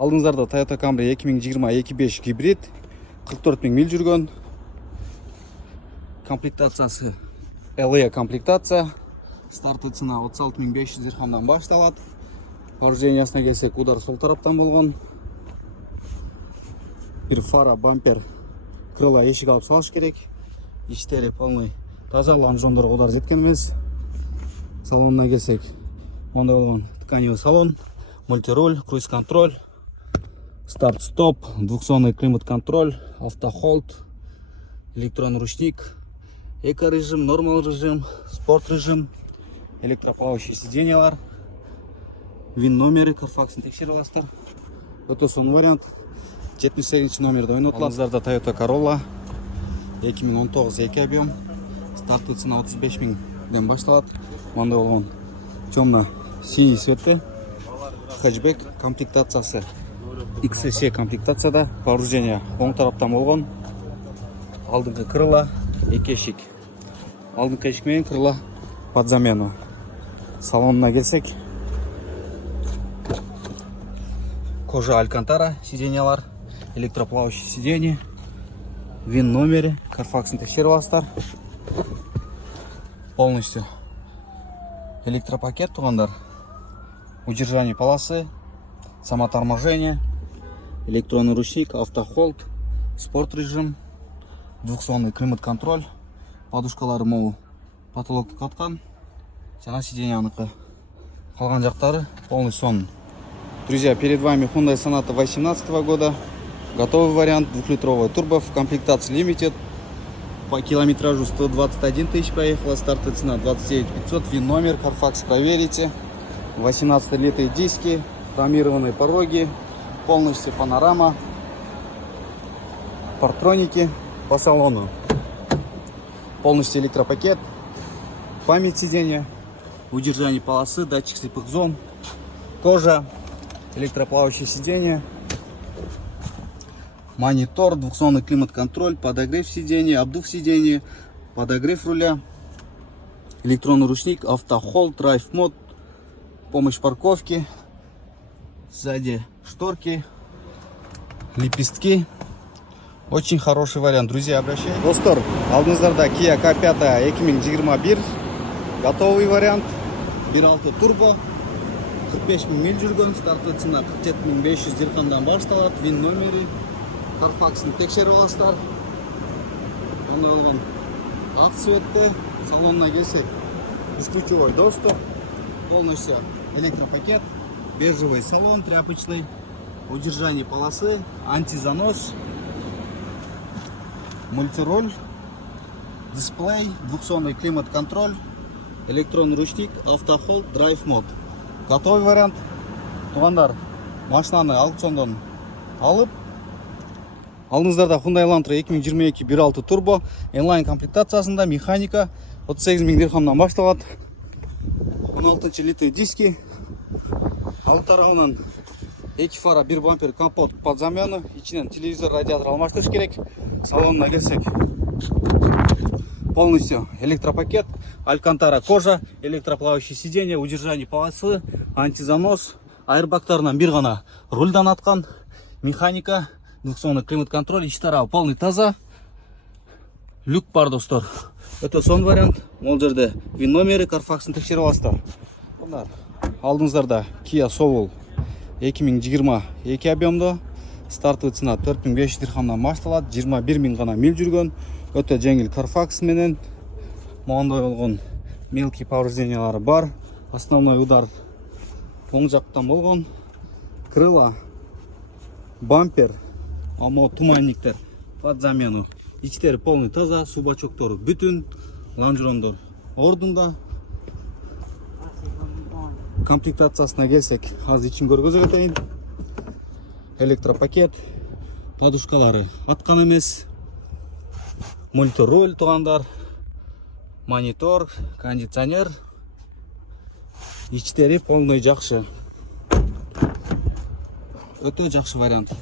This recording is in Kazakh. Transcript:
Алдыңыздарда Toyota Camry 2020-25 гибрид 44 000 миль жүрген. Комплектациясы LE комплектация. Старты цена 36 500 дирхамдан башталады. Вооружениясына келсек, удар сол тараптан болған. Bir фара, бампер, крыла, ешік алып салыш керек. Иштері полный таза, лонжондор удар жеткен емес. Салонына келсек, онда болған тканевый салон, мультируль, круиз-контроль, старт-стоп, двухзонный климат-контроль, автохолд, электронный ручник, эко-режим, нормал режим, спорт-режим, электроплавающие сиденьялар, вин номері, Carfax'ын тексеріп аласыздар. Өте соңғы вариант. 78 номерді ойнатылады. Алдыңыздарда Toyota Corolla 2019 2 объем. Старты цена 35 000-ден башталады. Онда болған темно-синий цветті. Хэтчбек комплектациясы XC комплектацияда. Вооружение оң тараптан болған. Алдыңғы крыла, екі ешік. Алдыңғы ешік мен крыла под замену. Салонына келсек, кожа алькантара сиденьялар, электроплавающие сиденья, вин номері, Carfax'ын тексеріп аласыздар. Полностью электропакет туғандар. Удержание полосы, самоторможение, электронный ручник, автохолд, спорт режим, двухзонный климат-контроль, подушкалары мол потолокты қатқан, жана сиденьяныкы. Қалған жақтары полный сон. Друзья, перед вами Hyundai Sonata 2018 года. Готовый вариант, 2-литровая турбо в комплектации Limited. По километражу 121 тысяч проехала, стартовая цена 29 500, вин номер, Carfax проверите. 18-литые диски, хромированные пороги, полностью панорама, партроники по салону. Полностью электропакет, память сиденья, удержание полосы, датчик слепых зон, кожа, электроплавающее сиденье, монитор, двухзонный климат-контроль, подогрев сиденья, обдув сиденья, подогрев руля, электронный ручник, автохолд, драйв мод, помощь парковки, сзади шторки, лепестки. Очень хороший вариант, друзья, обращайтесь. Достар, алдыңыздарда Kia K5 2021 готовый вариант. 1.6 турбо, 45 000 миль жүрген, старты цена 47 500 дирхамдан башталады. Вин номері, Carfax'ын тексеріп аласыздар. Онда болған ақ цветті. Салонына келсек, бескучевой доступ, полностью электропакет, бежевый салон тряпочный, удержание полосы, антизанос, мультироль, дисплей, двухзонный климат-контроль, электронный ручник, автохолд, драйв мод. Готовый вариант. Туғандар, машинаны аукциондан алып, алдыңыздарда Hyundai Elantra 2022 1.6 турбо, инлайн комплектациясында, механика 38 000 дирхамдан башталады. 16-литые диски, алды тарауынан 2 фара, 1 бампер, капот под замену, içінен телевизор, радиатор алмаштырыш керек. Салонына келсек, полностью электропакет, алькантара кожа, электроплавающие сиденья, удержание полосы, антизанос, аэрбактарынан бір ғана рульдан атқан, механика, двухзонный климат-контроль, іші тарауы полный таза, люк бар достар. Өте сон вариант. Ол жерде вин номері, Carfax'ын тексеріп аласыздар. Алдыңыздарда Kia Soul 2022 объемды. Стартовый цена 4500 дирхамдан башталады. 21 000 ғана миль жүрген. Өте жеңіл Carfax менен. Маңдай болған мелкий повреждениялары бар. Основной удар оң жақтан болған. Крыла, бампер, амал туманниктер под замену. İçleri полный таза, су бачоктары бүтін, лонжерондор ордында. Комплектациясына келсек, аз için көргөзөк өтейін. Электропакет, подушкалары атқан емес, мультироль туғандар, монитор, кондиционер. İçleri полный жақсы. Өте жақсы вариант.